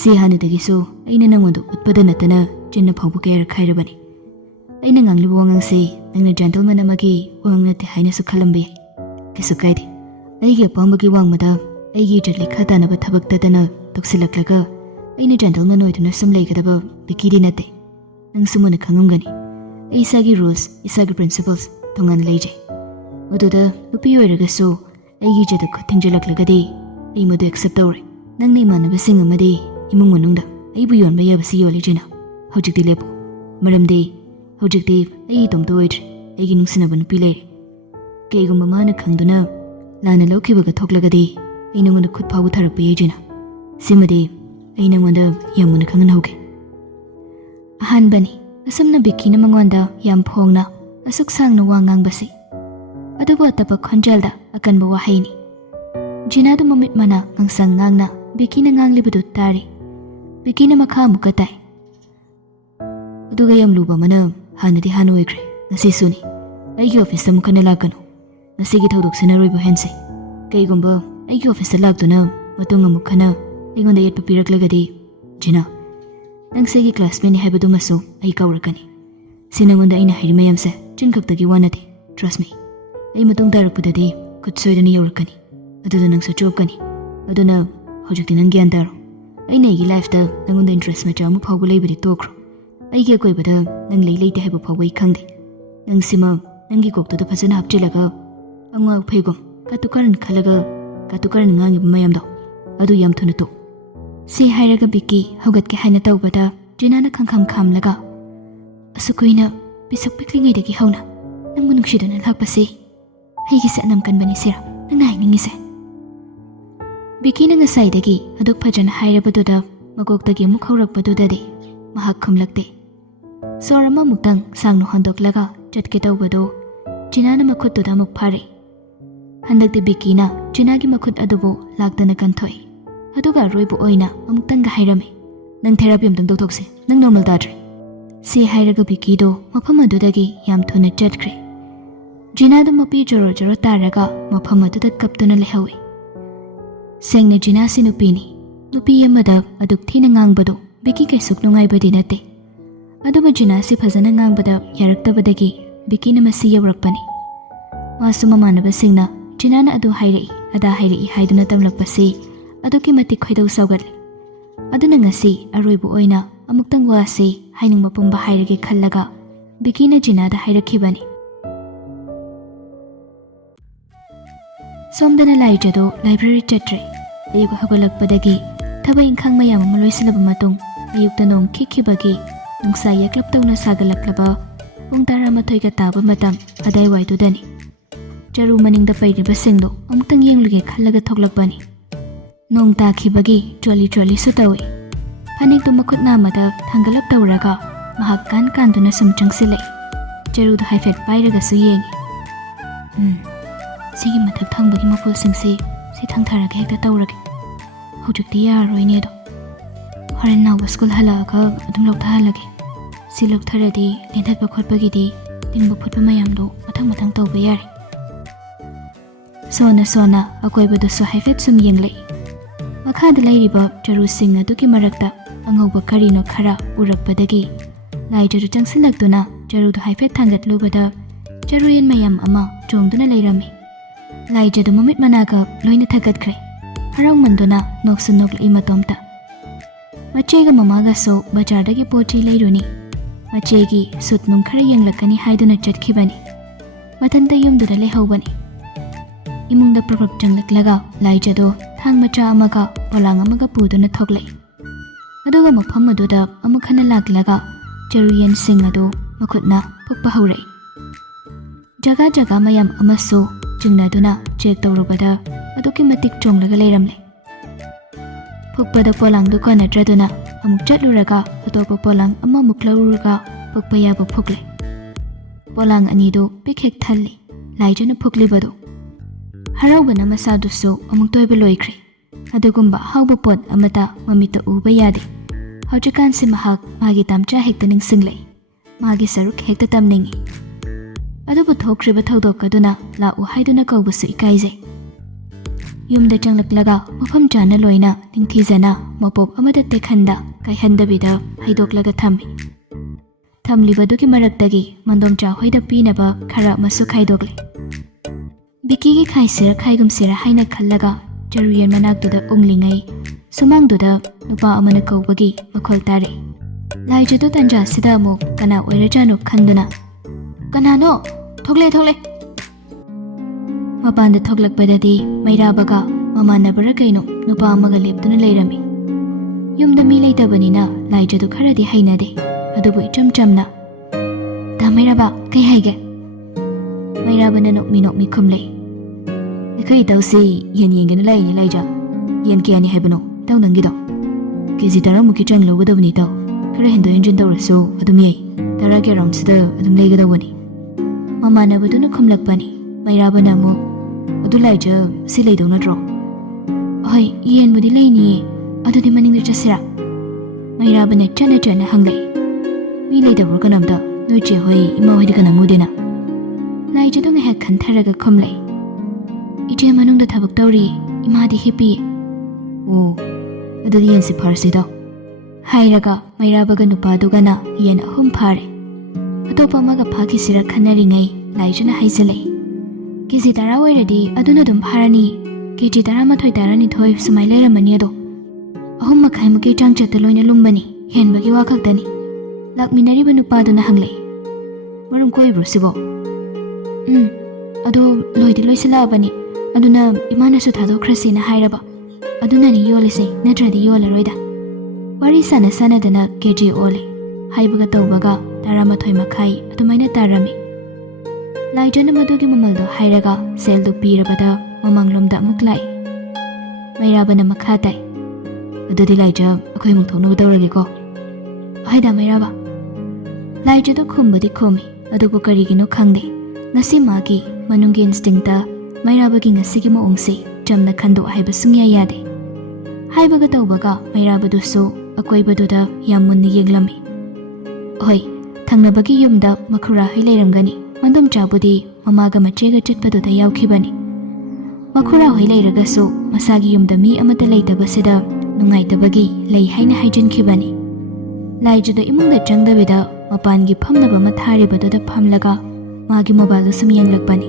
ꯁꯤ ꯍꯥꯟꯅꯗꯒꯤꯁꯨ ꯑꯩꯅ ꯅꯪꯉꯣꯟꯗ ꯎꯠꯄꯗ ꯅꯠꯇꯅ ꯆꯤꯟꯅ ꯐꯥꯎꯕ ꯀꯌꯥꯔꯛ ꯍꯥꯏꯔꯕꯅꯤ꯫ ꯑꯩꯅ ꯉꯥꯡꯂꯤꯕ ꯋꯥꯉꯥꯡꯁꯤ ꯅꯪꯅ ꯖꯦꯟꯇꯜꯃꯦꯟ ꯑꯃꯒꯤ ꯋꯥꯉꯥꯡ ꯅꯠꯇꯦ ꯍꯥꯏꯅꯁꯨ ꯈꯜꯂꯝꯕ ꯌꯥꯏ, ꯀꯩꯁꯨ ꯀꯥꯏꯗꯦ꯫ ꯑꯩꯒꯤ ꯑꯄꯥꯝꯕꯒꯤ ꯋꯥꯡꯃꯗ ꯑꯩꯒꯤ ꯏꯖꯠ ꯂꯩꯈꯥ ꯇꯥꯅꯕ ꯊꯕꯛꯇꯗꯅ ꯇꯧꯁꯤꯜꯂꯛꯂꯒ ꯑꯩꯅ ꯖꯦꯟꯇꯜꯃꯦꯟ ꯑꯣꯏꯗꯨꯅ ꯁꯨꯝ ꯂꯩꯒꯗꯕ ꯕꯤꯀꯤꯗꯤ ꯅꯠꯇꯦ꯫ ꯅꯪꯁꯨ ꯃꯨꯟꯅ ꯈꯪꯉꯝꯒꯅꯤ, ꯑꯩ ꯏꯁꯥꯒꯤ ꯔꯨꯜꯁ, ꯏꯁꯥꯒꯤ ꯄ꯭ꯔꯤꯟꯁꯤꯄꯜꯁ ꯇꯣꯉꯥꯟꯅ ꯂꯩꯖꯩ꯫ ꯃꯗꯨꯗ ꯅꯨꯄꯤ ꯑꯣꯏꯔꯒꯁꯨ ꯑꯩꯒꯤ ꯏꯖꯠꯇ ꯈꯨꯠ ꯊꯤꯡꯖꯤꯜꯂꯛꯂꯒꯗꯤ ꯑꯩ ꯃꯗꯨ ꯑꯦꯛꯁꯦꯞ ꯇꯧꯔꯦ꯫ ꯅꯪꯅ ꯏꯃꯥꯟꯅꯕꯁꯤꯡ ꯑꯃꯗꯤ ꯏꯃꯨꯡ ꯃꯅꯨꯡꯗ ꯑꯩꯕꯨ ꯌꯣꯟꯕ ꯌꯥꯕꯁꯤ ꯌꯣꯜꯂꯤ ꯖꯤꯅꯥ꯫ ꯍꯧꯖꯤꯛꯇꯤ ꯂꯦꯞꯄꯨ, ꯃꯔꯝꯗꯤ ꯍꯧꯖꯤꯛꯇꯤ ꯑꯩ ꯏꯇꯣꯝꯇ ꯑꯣꯏꯗ꯭ꯔꯦ, ꯑꯩꯒꯤ ꯅꯨꯡꯁꯤꯅꯕ ꯅꯨꯄꯤ ꯂꯩꯔꯦ꯫ ꯀꯩꯒꯨꯝꯕ ꯃꯥꯅ ꯈꯪꯗꯨꯅ ꯂꯥꯟꯅ ꯂꯧꯈꯤꯕꯒ ꯊꯣꯛꯂꯒꯗꯤ ꯑꯩ ꯅꯉꯣꯟꯗ ꯈꯨꯠ ꯐꯥꯎꯕ ꯊꯥꯔꯛꯄ ꯌꯥꯏ ꯖꯤꯅꯥ꯫ ꯁꯤꯃꯗꯤ ꯑꯩ ꯅꯉꯣꯟꯗ ꯌꯥꯝ ꯃꯨꯟꯅ ꯈꯪꯍꯟꯍꯧꯒꯦ." ꯑꯍꯥꯟꯕꯅꯤ ꯑꯁꯨꯝꯅ ꯕꯤꯀꯤꯅ ꯃꯉꯣꯟꯗ ꯌꯥꯝ ꯐꯣꯡꯅ ꯑꯁꯨꯛ ꯁꯥꯡꯅ ꯋꯥ ꯉꯥꯡꯕꯁꯤ, ꯑꯗꯨꯕꯨ ꯑꯇꯞꯄ ꯈꯣꯟꯖꯦꯜꯗ ꯑꯀꯟꯕ ꯋꯥꯍꯩꯅꯤ꯫ ꯖꯤꯅꯥꯗꯨ ꯃꯃꯤꯠ ꯃꯅꯥ ꯉꯥꯡꯁꯪ ꯉꯥꯡꯅ ꯕꯤꯀꯤꯅ ꯉꯥꯡꯂꯤꯕꯗꯨ ꯇꯥꯔꯤ꯫ ꯕꯤꯀꯤꯅ ꯃꯈꯥ ꯑꯃꯨꯛꯀ ꯇꯥꯏ, "ꯑꯗꯨꯒ ꯌꯥꯝ ꯂꯨꯕ ꯑꯃꯅ ꯍꯥꯟꯅꯗꯤ ꯍꯥꯟꯅ ꯑꯣꯏꯈ꯭ꯔꯦ, ꯉꯁꯤꯁꯨꯅꯤ꯫ ꯑꯩꯒꯤ ꯑꯣꯐꯤꯁꯇ ꯑꯃꯨꯛ ꯍꯟꯅ ꯂꯥꯛꯀꯅꯨ꯫ ꯉꯁꯤꯒꯤ ꯊꯧꯗꯣꯛꯁꯤꯅ ꯑꯔꯣꯏꯕ ꯑꯣꯏꯍꯟꯁꯤ꯫ ꯀꯩꯒꯨꯝꯕ ꯑꯩꯒꯤ ꯑꯣꯐꯤꯁꯇ ꯂꯥꯛꯇꯨꯅ ꯃꯇꯨꯡ ꯑꯃꯨꯛ ꯍꯟꯅ ꯑꯩꯉꯣꯟꯗ ꯌꯦꯠꯄ ꯄꯤꯔꯛꯂꯒꯗꯤ ꯖꯤꯅꯥ, ꯅꯪ ꯁꯤꯒꯤ ꯀ꯭ꯂꯥꯁꯃꯦꯠꯅꯤ ꯍꯥꯏꯕꯗꯨꯃꯁꯨ ꯑꯩ ꯀꯥꯎꯔꯛꯀꯅꯤ꯫ ꯁꯤ ꯅꯉꯣꯟꯗ ꯑꯩꯅ ꯍꯥꯏꯔꯤ ꯃꯌꯥꯝꯁꯦ ꯆꯤꯟ ꯈꯛꯇꯒꯤ ꯋꯥ ꯅꯠꯇꯦ, ꯇ꯭ꯔꯁ ꯃꯤ꯫ ꯑꯩ ꯃꯇꯨꯡ ꯇꯥꯔꯛꯄꯗꯗꯤ ꯈꯨꯠ ꯁꯣꯏꯗꯅ ꯌꯧꯔꯛꯀꯅꯤ, ꯑꯗꯨꯗ ꯅꯪꯁꯨ ꯆꯣꯞꯀꯅꯤ꯫ ꯑꯗꯨꯅ ꯍꯧꯖꯤꯛꯇꯤ ꯅꯪ ꯒ꯭ꯌꯥꯟ ꯇꯥꯔꯣ꯫ ꯑꯩꯅ ꯑꯩꯒꯤ ꯂꯥꯏꯐꯇ ꯅꯪꯉꯣꯟꯗ ꯏꯟꯇꯔꯦꯁ ꯃꯆꯥ ꯑꯃ ꯐꯥꯎꯕ ꯂꯩꯕꯗꯤ ꯇꯣꯛꯈ꯭ꯔꯣ꯫ ꯑꯩꯒꯤ ꯑꯀꯣꯏꯕꯗ ꯅꯪ ꯂꯩꯇꯦ ꯍꯥꯏꯕ ꯐꯥꯎꯕ ꯑꯩ ꯈꯪꯗꯦ꯫ ꯅꯪ ꯁꯤꯃ ꯅꯪꯒꯤ ꯀꯣꯛꯇꯨꯗ ꯐꯖꯅ ꯍꯥꯞꯆꯤꯜꯂꯒ ꯑꯉꯥꯎ ꯐꯩꯒꯨꯝ ꯀꯥꯇꯨ ꯀꯥꯔꯟ ꯈꯜꯂꯒ ꯀꯥꯇꯨ ꯀꯥꯔꯟ ꯉꯥꯡꯉꯤꯕ ꯃꯌꯥꯝꯗꯣ ꯑꯗꯨ ꯌꯥꯝ ꯊꯨꯅ ꯇꯣꯛ." ꯁꯤ ꯍꯥꯏꯔꯒ ꯕꯤꯀꯤ ꯍꯧꯒꯠꯀꯦ ꯍꯥꯏꯅ ꯇꯧꯕꯗ ꯖꯤꯅꯥꯅ ꯈꯪꯈꯝ ꯈꯥꯝꯂꯒ, "ꯑꯁꯨꯛ ꯀꯨꯏꯅ ꯄꯤꯁꯛ ꯄꯤꯛꯂꯤꯉꯩꯗꯒꯤ ꯍꯧꯅ ꯅꯪꯕꯨ ꯅꯨꯡꯁꯤꯗꯨꯅ ꯂꯥꯛꯄꯁꯤ ꯑꯩꯒꯤꯁꯦ ꯑꯅꯝ ꯀꯟꯕꯅꯤ ꯁꯤꯔ ꯅꯪꯅ ꯍꯥꯏꯅꯤꯡꯉꯤꯁꯦ?" ꯕꯤꯀꯤꯅ ꯉꯁꯥꯏꯗꯒꯤ ꯑꯗꯨꯛ ꯐꯖꯅ ꯍꯥꯏꯔꯕꯗꯨꯗ ꯃꯀꯣꯛꯇꯒꯤ ꯑꯃꯨꯛ ꯍꯧꯔꯛꯄꯗꯨꯗꯗꯤ ꯃꯍꯥꯛ ꯈꯨꯝꯂꯛꯇꯦ꯫ ꯁꯣꯔ ꯑꯃꯃꯨꯛꯇꯪ ꯁꯥꯡꯅ ꯍꯣꯟꯗꯣꯛꯂꯒ ꯆꯠꯀꯦ ꯇꯧꯕꯗꯨ ꯖꯤꯅꯥꯅ ꯃꯈꯨꯠꯇꯨꯗ ꯑꯃꯨꯛ ꯐꯥꯔꯦ꯫ ꯍꯟꯗꯛꯇꯤ ꯕꯤꯀꯤꯅ ꯖꯤꯅꯥꯒꯤ ꯃꯈꯨꯠ ꯑꯗꯨꯕꯨ ꯂꯥꯛꯇꯅ ꯀꯟꯊꯣꯛꯏ, ꯑꯗꯨꯒ ꯑꯔꯣꯏꯕ ꯑꯣꯏꯅ ꯑꯃꯨꯛꯇꯪꯒ ꯍꯥꯏꯔꯝꯃꯤ, "ꯅꯪ ꯊꯦꯔꯥꯄꯤ ꯑꯃꯇꯪ ꯇꯧꯊꯣꯛꯁꯤ, ꯅꯪ ꯅꯣꯔꯃꯦꯜ ꯇꯥꯗ꯭ꯔꯦ." ꯁꯤ ꯍꯥꯏꯔꯒ ꯕꯤꯀꯤꯗꯣ ꯃꯐꯝ ꯑꯗꯨꯗꯒꯤ ꯌꯥꯝ ꯊꯨꯅ ꯆꯠꯈ꯭ꯔꯦ꯫ ꯖꯤꯅꯥꯗꯨ ꯃꯄꯤ ꯖꯣꯔꯣ ꯇꯥꯔꯒ ꯃꯐꯝ ꯑꯗꯨꯗ ꯀꯞꯇꯨꯅ ꯂꯩꯍꯧꯏ꯫ ꯁꯦꯡꯅ ꯖꯤꯅꯥꯁꯤ ꯅꯨꯄꯤꯅꯤ, ꯅꯨꯄꯤ ꯑꯃꯗ ꯑꯗꯨꯛ ꯊꯤꯅ ꯉꯥꯡꯕꯗꯨ ꯕꯤꯀꯤ ꯀꯩꯁꯨꯛ ꯅꯨꯡꯉꯥꯏꯕꯗꯤ ꯅꯠꯇꯦ꯫ ꯑꯗꯨꯕꯨ ꯖꯤꯅꯥꯁꯤ ꯐꯖꯅ ꯉꯥꯡꯕꯗ ꯌꯥꯔꯛꯇꯕꯗꯒꯤ ꯕꯤꯀꯤꯅ ꯃꯁꯤ ꯌꯧꯔꯛꯄꯅꯤ꯫ ꯃꯥꯁꯨ ꯃꯃꯥꯟꯅꯕꯁꯤꯡꯅ ꯖꯤꯅꯥꯅ ꯑꯗꯨ ꯍꯥꯏꯔꯛꯏ, ꯑꯗꯥ ꯍꯥꯏꯔꯛꯏ ꯍꯥꯏꯗꯨꯅ ꯇꯝꯂꯛꯄꯁꯤ ꯑꯗꯨꯛꯀꯤ ꯃꯇꯤꯛ ꯈꯣꯏꯗꯧ ꯁꯥꯎꯒꯠꯂꯤ꯫ ꯑꯗꯨꯅ ꯉꯁꯤ ꯑꯔꯣꯏꯕ ꯑꯣꯏꯅ ꯑꯃꯨꯛꯇꯪ ꯋꯥꯁꯤ ꯍꯥꯏꯅꯤꯡꯕ ꯄꯨꯝꯕ ꯍꯥꯏꯔꯒꯦ ꯈꯜꯂꯒ ꯕꯤꯀꯤꯅ ꯖꯤꯅꯥꯗ ꯍꯥꯏꯔꯛꯈꯤꯕꯅꯤ꯫ ꯁꯣꯝꯗꯅ ꯂꯥꯏꯖꯗꯣ ꯂꯥꯏꯕ꯭ꯔꯦꯔꯤ ꯆꯠꯇ꯭ꯔꯦ꯫ ꯑꯌꯨꯛ ꯍꯧꯒꯠꯂꯛꯄꯗꯒꯤ ꯊꯕꯛ ꯏꯪꯈꯥꯡ ꯃꯌꯥꯝ ꯑꯃ ꯂꯣꯏꯁꯤꯜꯂꯕ ꯃꯇꯨꯡ ꯑꯌꯨꯛꯇ ꯅꯣꯡ ꯈꯤꯛꯈꯤꯕꯒꯤ ꯅꯨꯡꯁꯥ ꯌꯦꯛꯂꯞ ꯇꯧꯅ ꯁꯥꯒꯠꯂꯛꯂꯕ ꯄꯨꯡ 11ꯒ ꯇꯥꯕ ꯃꯇꯝ ꯑꯗꯥꯏꯋꯥꯏꯗꯨꯗꯅꯤ ꯆꯔꯨ ꯃꯅꯤꯡꯗ ꯄꯩꯔꯤꯕꯁꯤꯡꯗꯣ ꯑꯃꯨꯛꯇꯪ ꯌꯦꯡꯂꯨꯒꯦ ꯈꯜꯂꯒ ꯊꯣꯛꯂꯛꯄꯅꯤ꯫ ꯅꯣꯡ ꯇꯥꯈꯤꯕꯒꯤ ꯆꯣꯠꯂꯤ-ꯆꯣꯠꯂꯤꯁꯨ ꯇꯧꯏ꯫ ꯐꯅꯦꯛꯇꯨ ꯃꯈꯨꯠ ꯅꯥꯝꯃꯗ ꯊꯥꯡꯒꯠꯂꯞ ꯇꯧꯔꯒ ꯃꯍꯥꯛ ꯀꯥꯟꯗꯨꯅ ꯁꯨꯝ ꯆꯪꯁꯤꯜꯂꯛꯏ꯫ ꯆꯔꯨꯗꯣ ꯍꯥꯏꯐꯦꯠ ꯄꯥꯏꯔꯒꯁꯨ ꯌꯦꯡꯉꯤ꯫ ꯁꯤꯒꯤ ꯃꯊꯛ ꯊꯪꯕꯒꯤ ꯃꯄꯣꯜꯁꯤꯡꯁꯤ ꯁꯤ ꯊꯥꯡꯊꯔꯒ ꯍꯦꯛꯇ ꯇꯧꯔꯒꯦ꯫ ꯍꯧꯖꯤꯛꯇꯤ ꯌꯥꯔꯔꯣꯏꯅꯦꯗꯣ꯫ ꯍꯣꯔꯦꯟ ꯅꯥꯎꯕ ꯁ꯭ꯀꯨꯜ ꯍꯜꯂꯛꯑꯒ ꯑꯗꯨꯝ ꯂꯧꯊꯍꯜꯂꯒꯦ꯫ ꯁꯤ ꯂꯧꯊꯔꯗꯤ ꯂꯦꯟꯊꯠꯄ ꯈꯣꯠꯄꯒꯤꯗꯤ ꯇꯤꯡꯕ ꯐꯨꯠꯄ ꯃꯌꯥꯝꯗꯣ ꯃꯊꯪ ꯇꯧꯕ ꯌꯥꯔꯦ꯫ ꯁꯣꯟꯅ ꯑꯀꯣꯏꯕꯗꯨꯁꯨ ꯍꯥꯏꯐꯦꯠ ꯁꯨꯝ ꯌꯦꯡꯂꯛꯏ꯫ ꯃꯈꯥꯗ ꯂꯩꯔꯤꯕ ꯆꯔꯨꯁꯤꯡ ꯑꯗꯨꯒꯤ ꯃꯔꯛꯇ ꯑꯉꯧꯕ ꯀꯔꯤꯅꯣ ꯈꯔ ꯎꯔꯛꯄꯗꯒꯤ ꯂꯥꯏꯖꯗꯨ ꯆꯪꯁꯤꯜꯂꯛꯇꯨꯅ ꯆꯔꯨꯗꯨ ꯍꯥꯏꯐꯦꯠ ꯊꯥꯡꯒꯠꯂꯨꯕꯗ ꯆꯔꯨꯌꯦꯟ ꯃꯌꯥꯝ ꯑꯃ ꯆꯣꯡꯗꯨꯅ ꯂꯩꯔꯝꯃꯤ꯫ ꯂꯥꯏꯖꯗꯨ ꯃꯃꯤꯠ ꯃꯅꯥꯒ ꯂꯣꯏꯅ ꯊꯀꯠꯈ꯭ꯔꯦ꯫ ꯍꯔꯥꯎꯃꯟꯗꯨꯅ ꯅꯣꯛꯁꯨ ꯅꯣꯛꯂꯛꯏ ꯃꯇꯣꯝꯇ꯫ ꯃꯆꯦꯒ ꯃꯃꯥꯒꯁꯨ ꯕꯖꯥꯔꯗꯒꯤ ꯄꯣꯠ-ꯆꯩ ꯂꯩꯔꯨꯅꯤ꯫ ꯃꯆꯦꯒꯤ ꯁꯨꯠ ꯅꯨꯡ ꯈꯔ ꯌꯦꯡꯂꯛꯀꯅꯤ ꯍꯥꯏꯗꯨꯅ ꯆꯠꯈꯤꯕꯅꯤ꯫ ꯃꯊꯟꯇ ꯌꯨꯝꯗꯨꯗ ꯂꯩꯍꯧꯕꯅꯤ꯫ ꯏꯃꯨꯡꯗ ꯄ꯭ꯔꯞ ꯆꯪꯂꯛꯂꯒ ꯂꯥꯏꯖꯗꯣ ꯊꯥꯡ ꯃꯆꯥ ꯑꯃꯒ ꯄꯣꯂꯥꯡ ꯑꯃꯒ ꯄꯨꯗꯨꯅ ꯊꯣꯛꯂꯛꯏ꯫ ꯑꯗꯨꯒ ꯃꯐꯝ ꯑꯗꯨꯗ ꯑꯃꯨꯛ ꯍꯟꯅ ꯂꯥꯛꯂꯒ ꯆꯔꯨꯌꯦꯟꯁꯤꯡ ꯑꯗꯨ ꯃꯈꯨꯠꯅ ꯐꯨꯛꯄ ꯍꯧꯔꯛꯏ꯫ ꯖꯒꯥ ꯃꯌꯥꯝ ꯑꯃꯁꯨ ꯆꯤꯡꯅꯗꯨꯅ ꯆꯦꯛ ꯇꯧꯔꯨꯕꯗ ꯑꯗꯨꯛꯀꯤ ꯃꯇꯤꯛ ꯆꯣꯡꯂꯒ ꯂꯩꯔꯝꯂꯦ꯫ ꯐꯨꯛꯄꯗ ꯄꯣꯂꯥꯡꯗꯨ ꯀꯣꯟꯅꯗ꯭ꯔꯗꯨꯅ ꯑꯃꯨꯛ ꯆꯠꯂꯨꯔꯒ ꯑꯇꯣꯞꯄ ꯄꯣꯂꯥꯡ ꯑꯃꯃꯨꯛ ꯂꯧꯔꯨꯔꯒ ꯐꯨꯛꯄ ꯌꯥꯕ ꯐꯨꯛꯂꯦ꯫ ꯄꯣꯂꯥꯡ ꯑꯅꯤꯗꯨ ꯄꯤꯛ ꯍꯦꯛ ꯊꯜꯂꯤ ꯂꯥꯏꯖꯅ ꯐꯨꯛꯂꯤꯕꯗꯨ꯫ ꯍꯔꯥꯎꯕꯅ ꯃꯁꯥꯗꯨꯁꯨ ꯑꯃꯨꯛ ꯇꯣꯏꯕ ꯂꯣꯏꯈ꯭ꯔꯦ꯫ ꯑꯗꯨꯒꯨꯝꯕ ꯑꯍꯥꯎꯕ ꯄꯣꯠ ꯑꯃꯇ ꯃꯃꯤꯠꯇ ꯎꯕ ꯌꯥꯗꯦ꯫ ꯍꯧꯖꯤꯛꯀꯥꯟꯁꯤ ꯃꯍꯥꯛ ꯃꯥꯒꯤ ꯇꯝꯆꯥ ꯍꯦꯛꯇ ꯅꯤꯡꯁꯤꯡꯂꯛꯏ꯫ ꯃꯥꯒꯤ ꯁꯔꯨꯛ ꯍꯦꯛꯇ ꯇꯝꯅꯤꯡꯏ꯫ ꯑꯗꯨꯕꯨ ꯊꯣꯛꯈ꯭ꯔꯤꯕ ꯊꯧꯗꯣꯛ ꯑꯗꯨꯅ ꯂꯥꯛꯎ ꯍꯥꯏꯗꯨꯅ ꯀꯧꯕꯁꯨ ꯏꯀꯥꯏꯖꯩ꯫ ꯌꯨꯝꯗ ꯆꯪꯂꯛꯂꯒ ꯃꯐꯝ ꯆꯥꯅ ꯂꯣꯏꯅ ꯅꯤꯡꯊꯤꯖꯅ ꯃꯄꯣꯞ ꯑꯃꯗ ꯇꯦꯛꯍꯟꯗ ꯀꯥꯏꯍꯟꯗꯕꯤꯗ ꯍꯩꯗꯣꯛꯂꯒ ꯊꯝꯃꯤ꯫ ꯊꯝꯂꯤꯕꯗꯨꯒꯤ ꯃꯔꯛꯇꯒꯤ ꯃꯟꯗꯣꯝꯆꯥ ꯍꯣꯏꯗ ꯄꯤꯅꯕ ꯈꯔ ꯑꯃꯁꯨ ꯈꯥꯏꯗꯣꯛꯂꯦ꯫ ꯕꯤꯀꯤꯒꯤ ꯈꯥꯏꯁꯤꯔ ꯈꯥꯏꯒꯨꯝꯁꯤꯔ ꯍꯥꯏꯅ ꯈꯜꯂꯒ ꯆꯔꯨꯌꯦꯟ ꯃꯅꯥꯛꯇꯨꯗ ꯎꯡꯂꯤꯉꯩ ꯁꯨꯃꯥꯡꯗꯨꯗ ꯅꯨꯄꯥ ꯑꯃꯅ ꯀꯧꯕꯒꯤ ꯃꯈꯣꯜ ꯇꯥꯔꯛꯏ꯫ ꯂꯥꯏꯖꯗꯨ ꯇꯟꯖꯥꯁꯤꯗ ꯑꯃꯨꯛ ꯀꯅꯥ ꯑꯣꯏꯔꯖꯥꯠꯅꯣ ꯈꯪꯗꯨꯅ "ꯀꯅꯥꯅꯣ? ꯊꯣꯛꯂꯛꯑꯦ!" ꯃꯄꯥꯟꯗ ꯊꯣꯛꯂꯛꯄꯗꯗꯤ ꯃꯩꯔꯥꯕꯒ ꯃꯃꯥꯟꯅꯕꯔ ꯀꯩꯅꯣ ꯅꯨꯄꯥ ꯑꯃꯒ ꯂꯦꯞꯇꯨꯅ ꯂꯩꯔꯝꯃꯤ꯫ ꯌꯨꯝꯗ ꯃꯤ ꯂꯩꯇꯕꯅꯤꯅ ꯂꯥꯏꯖꯗꯨ ꯈꯔꯗꯤ ꯍꯩꯅꯗꯦ꯫ ꯑꯗꯨꯕꯨ ꯏꯆꯝ ꯆꯝꯅ "ꯇꯥ ꯃꯩꯔꯥꯕ, ꯀꯩ ꯍꯥꯏꯒꯦ?" ꯃꯩꯔꯥꯕꯅ ꯅꯣꯛꯃꯤ ꯈꯨꯝꯂꯛꯏ꯫ "ꯑꯩꯈꯣꯏ ꯏꯇꯧꯁꯤ ꯌꯦꯟ ꯌꯦꯡꯒꯦꯅ ꯂꯥꯛꯏꯅꯦ ꯂꯥꯏꯖ꯫ ꯌꯦꯟ ꯀꯌꯥꯅꯤ ꯍꯥꯏꯕꯅꯣ ꯏꯇꯧ ꯅꯪꯒꯤꯗꯣ?" "ꯀꯦꯖꯤ 10ꯃꯨꯛꯀꯤ ꯆꯥꯡ ꯂꯧꯒꯗꯕꯅꯤ ꯏꯇꯧ꯫ ꯈꯔ ꯍꯦꯟꯗꯣꯛ ꯍꯦꯟꯖꯤꯟ ꯇꯧꯔꯁꯨ ꯑꯗꯨꯝ ꯌꯥꯏ꯫ 10ꯒꯤ ꯑꯔꯥꯎꯟꯁꯤꯗ ꯑꯗꯨꯝ ꯂꯩꯒꯗꯧꯕꯅꯤ." ꯃꯃꯥꯟꯅꯕꯗꯨꯅ ꯈꯨꯝꯂꯛꯄꯅꯤ꯫ ꯃꯩꯔꯥꯕꯅ ꯑꯃꯨꯛ "ꯑꯗꯨ ꯂꯥꯏꯖ ꯁꯤ ꯂꯩꯗꯧ ꯅꯠꯇ꯭ꯔꯣ?" "ꯍꯣꯏ, ꯌꯦꯟꯕꯨꯗꯤ ꯂꯩꯅꯤꯌꯦ꯫ ꯑꯗꯨꯗꯤ ꯃꯅꯤꯡꯗ ꯆꯠꯁꯤꯔꯥ?" ꯃꯩꯔꯥꯕꯅ ꯆꯠꯅ ꯍꯪꯂꯛꯏ꯫ "ꯃꯤ ꯂꯩꯇꯕ꯭ꯔꯣ ꯀꯅꯥꯝꯇ? ꯅꯣꯏ ꯆꯦ ꯍꯣꯏ ꯏꯃꯥ ꯍꯣꯏꯗꯤ ꯀꯅꯥꯝ ꯎꯗꯦꯅ?" ꯂꯥꯏꯖꯗꯨ ꯉꯥꯏꯍꯥꯛ ꯈꯟꯊꯔꯒ ꯈꯨꯝꯂꯛꯏ꯫ "ꯏꯆꯦ ꯃꯅꯨꯡꯗ ꯊꯕꯛ ꯇꯧꯔꯤꯌꯦ, ꯏꯃꯥꯗꯤ ꯍꯤꯞꯄꯤꯌꯦ." "ꯑꯣ, ꯑꯗꯨꯗꯤ ꯌꯦꯟꯁꯤ ꯐꯥꯔꯁꯤ ꯏꯇꯥꯎ." ꯍꯥꯏꯔꯒ ꯃꯩꯔꯥꯕꯒ ꯅꯨꯄꯥꯗꯨꯒꯅ ꯌꯦꯟ 3 ꯐꯥꯔꯦ꯫ ꯑꯇꯣꯞꯄ ꯑꯃꯒ ꯐꯥꯈꯤꯁꯤꯔ ꯈꯟꯅꯔꯤꯉꯩ ꯂꯥꯏꯖꯅ ꯍꯥꯏꯖꯤꯜꯂꯛꯏ꯫ "ꯀꯦꯖꯤ 10 ꯑꯣꯏꯔꯗꯤ ꯑꯗꯨꯅ ꯑꯗꯨꯝ ꯐꯥꯔꯅꯤ꯫ ꯀꯦꯖꯤ 11, 12 ꯁꯨꯃꯥꯏ ꯂꯩꯔꯝꯃꯅꯤ ꯑꯗꯣ 3.5ꯃꯨꯛꯀꯤ ꯆꯥꯡꯆꯠꯇ ꯂꯣꯏꯅ ꯂꯨꯝꯕꯅꯤ, ꯍꯦꯟꯕꯒꯤ ꯋꯥ ꯈꯛꯇꯅꯤ." ꯂꯥꯛꯃꯤꯟꯅꯔꯤꯕ ꯅꯨꯄꯥꯗꯨꯅ ꯍꯪꯂꯛꯏ꯫ "ꯃꯔꯨꯝ ꯀꯣꯏꯕ꯭ꯔꯣ ꯁꯤꯕꯣ?" "ꯑꯗꯣ ꯂꯣꯏꯗꯤ ꯂꯣꯏꯁꯤꯜꯂꯛꯑꯕꯅꯤ꯫ ꯑꯗꯨꯅ ꯏꯃꯥꯅꯁꯨ ꯊꯥꯗꯣꯛꯈ꯭ꯔꯁꯤꯅ ꯍꯥꯏꯔꯕ꯫ ꯑꯗꯨꯅꯅꯤ ꯌꯣꯜꯂꯤꯁꯦ, ꯅꯠꯇ꯭ꯔꯗꯤ ꯌꯣꯜꯂꯔꯣꯏꯗ." ꯋꯥꯔꯤ ꯁꯥꯟꯅꯗꯅ ꯀꯦꯖꯤ ꯑꯣꯜꯂꯤ꯫ ꯍꯥꯏꯕꯒ ꯇꯧꯕꯒ 12.5 ꯑꯗꯨꯃꯥꯏꯅ ꯇꯥꯔꯝꯃꯤ꯫ ꯂꯥꯏꯖꯅ ꯃꯗꯨꯒꯤ ꯃꯃꯜꯗꯣ ꯍꯥꯏꯔꯒ ꯁꯦꯜꯗꯨ ꯄꯤꯔꯕꯗ ꯃꯃꯥꯡꯂꯣꯝꯗ ꯑꯃꯨꯛ ꯂꯥꯛꯏ꯫ ꯃꯩꯔꯥꯕꯅ ꯃꯈꯥ ꯇꯥꯏ꯫ "ꯑꯗꯨꯗꯤ ꯂꯥꯏꯖ ꯑꯩꯈꯣꯏ ꯑꯃꯨꯛ ꯊꯣꯛꯅꯕ ꯇꯧꯔꯒꯦꯀꯣ?" "ꯍꯣꯏꯗ ꯃꯩꯔꯥꯕ." ꯂꯥꯏꯖꯗꯣ ꯈꯨꯝꯕꯨꯗꯤ ꯈꯨꯝꯃꯤ꯫ ꯑꯗꯨꯕꯨ ꯀꯔꯤꯒꯤꯅꯣ ꯈꯪꯗꯦ, ꯉꯁꯤ ꯃꯥꯒꯤ ꯃꯅꯨꯡꯒꯤ ꯏꯟꯁꯇꯤꯡꯇ ꯃꯩꯔꯥꯕꯒꯤ ꯉꯁꯤꯒꯤ ꯃꯑꯣꯡꯁꯦ ꯆꯝꯅ ꯈꯟꯗꯣꯛ ꯍꯥꯏꯕ ꯁꯨꯡꯌꯥ ꯌꯥꯗꯦ꯫ ꯍꯥꯏꯕꯒ ꯇꯧꯕꯒ ꯃꯩꯔꯥꯕꯗꯨꯁꯨ ꯑꯀꯣꯏꯕꯗꯨꯗ ꯌꯥꯝ ꯃꯨꯟꯅ ꯌꯦꯡꯂꯝꯃꯤ꯫ ꯍꯣꯏ, ꯊꯪꯅꯕꯒꯤ ꯌꯨꯝꯗ ꯃꯈꯨꯔꯥ ꯍꯣꯏ ꯂꯩꯔꯝꯒꯅꯤ꯫ ꯃꯟꯗꯣꯝꯆꯥꯕꯨꯗꯤ ꯃꯃꯥꯒ ꯃꯆꯦꯒ ꯆꯠꯄꯗꯨꯗ ꯌꯥꯎꯈꯤꯕꯅꯤ꯫ ꯃꯈꯨꯔꯥ ꯍꯣꯏ ꯂꯩꯔꯒꯁꯨ ꯃꯁꯥꯒꯤ ꯌꯨꯝꯗ ꯃꯤ ꯑꯃꯠꯇ ꯂꯩꯇꯕꯁꯤꯗ ꯅꯨꯡꯉꯥꯏꯇꯕꯒꯤ ꯂꯩ ꯍꯥꯏꯅ ꯍꯥꯏꯖꯤꯟꯈꯤꯕꯅꯤ꯫ ꯂꯥꯏꯖꯗ ꯏꯃꯨꯡꯗ ꯆꯪꯗꯕꯤꯗ ꯃꯄꯥꯟꯒꯤ ꯐꯝꯅꯕ ꯑꯃ ꯊꯥꯔꯤꯕꯗꯨꯗ ꯐꯝꯂꯒ ꯃꯥꯒꯤ ꯃꯣꯕꯥꯏꯜꯗꯨ ꯁꯨꯝ ꯌꯦꯡꯂꯛꯄꯅꯤ꯫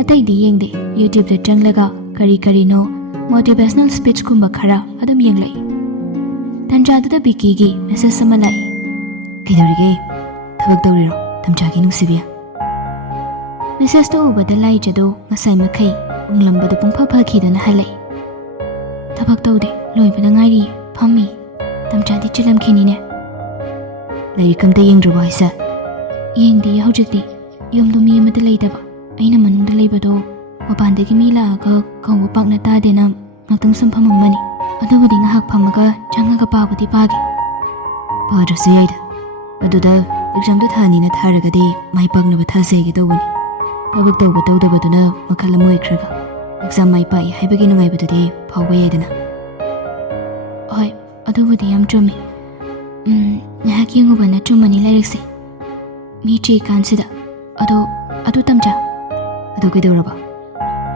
ꯑꯇꯩꯗꯤ ꯌꯦꯡꯗꯦ꯫ ꯌꯨꯇ꯭ꯌꯨꯕꯇ ꯆꯪꯂꯒ ꯀꯔꯤꯅꯣ ꯃꯣꯇꯤꯚꯦꯁꯅꯦꯜ ꯁ꯭ꯄꯤꯆꯀꯨꯝꯕ ꯈꯔ ꯑꯗꯨꯝ ꯌꯦꯡꯂꯛꯏ꯫ ꯇꯟꯖꯥꯗꯨꯗ ꯕꯤꯀꯤꯒꯤ ꯃꯦꯁꯦꯖ ꯑꯃ ꯂꯥꯛꯏ꯫ ꯀꯩꯗꯧꯔꯤꯒꯦ? ꯊꯕꯛ ꯇꯧꯔꯤꯔꯣ ꯇꯝꯆꯥꯒꯤ ꯅꯨꯡꯁꯤꯕꯤ? ꯃꯦꯁꯦꯖꯇꯣ ꯎꯕꯗ ꯂꯥꯏꯖꯗꯣ ꯉꯁꯥꯏ ꯃꯈꯩ ꯎꯪꯂꯝꯕꯗꯣ ꯄꯨꯡꯐ ꯐꯈꯤꯗꯨꯅ ꯍꯜꯂꯛꯏ꯫ ꯊꯕꯛ ꯇꯧꯗꯦ, ꯂꯣꯏꯕꯗ ꯉꯥꯏꯔꯤꯌꯦ, ꯐꯝꯃꯤ꯫ ꯇꯝꯆꯥꯗꯤ ꯆꯤꯜꯂꯝꯈꯤꯅꯤꯅꯦ꯫ ꯂꯥꯏꯔꯤꯛ ꯑꯝꯇ ꯌꯦꯡꯗ꯭ꯔꯕꯣ ꯍꯥꯏꯁꯦ? ꯌꯦꯡꯗꯤꯌꯦ ꯍꯧꯖꯤꯛꯇꯤ, ꯌꯨꯝꯗꯣ ꯃꯤ ꯑꯃꯇ ꯂꯩꯇꯕ, ꯑꯩꯅ ꯃꯅꯨꯡꯗ ꯂꯩꯕꯗꯣ ꯃꯄꯥꯟꯗꯒꯤ ꯃꯤ ꯂꯥꯛꯑꯒ ꯀꯧꯕ ꯄꯥꯛꯅ ꯇꯥꯗꯦꯅ ꯉꯥꯛꯇꯪ ꯁꯨꯝ ꯐꯝꯃꯝꯕꯅꯤ꯫ ꯑꯗꯨꯕꯨꯗꯤ ꯉꯥꯏꯍꯥꯛ ꯐꯝꯃꯒ ꯆꯪꯉꯒ ꯄꯥꯕꯨꯗꯤ ꯄꯥꯒꯦ꯫ ꯄꯥꯗ꯭ꯔꯁꯨ ꯌꯥꯏꯗ, ꯑꯗꯨꯗ ꯑꯦꯛꯖꯥꯝꯗꯣ ꯊꯥꯅꯤꯅ ꯊꯥꯔꯒꯗꯤ ꯃꯥꯏ ꯄꯥꯛꯅꯕ ꯊꯥꯁꯦ ꯍꯥꯏꯒꯦ ꯇꯧꯕꯅꯤ꯫ ꯊꯕꯛ ꯇꯧꯕ ꯇꯧꯗꯕꯗꯨꯅ ꯃꯈꯜ ꯑꯃ ꯑꯣꯏꯈ꯭ꯔꯒ ꯑꯦꯛꯖꯥꯝ ꯃꯥꯏ ꯄꯥꯛꯏ ꯍꯥꯏꯕꯒꯤ ꯅꯨꯡꯉꯥꯏꯕꯗꯨꯗꯤ ꯐꯥꯎꯕ ꯌꯥꯏꯗꯅ꯫ ꯍꯣꯏ, ꯑꯗꯨꯕꯨꯗꯤ ꯌꯥꯝ ꯆꯨꯝꯃꯤ꯫ ꯉꯥꯏꯍꯥꯛ ꯌꯦꯡꯉꯨꯕꯅ ꯆꯨꯝꯃꯅꯤ ꯂꯥꯏꯔꯤꯛꯁꯦ, ꯃꯤ ꯆꯦꯀꯥꯟꯁꯤꯗ꯫ ꯑꯗꯨ ꯇꯝꯆꯥ, ꯑꯗꯨ ꯀꯩꯗꯧꯔꯕ?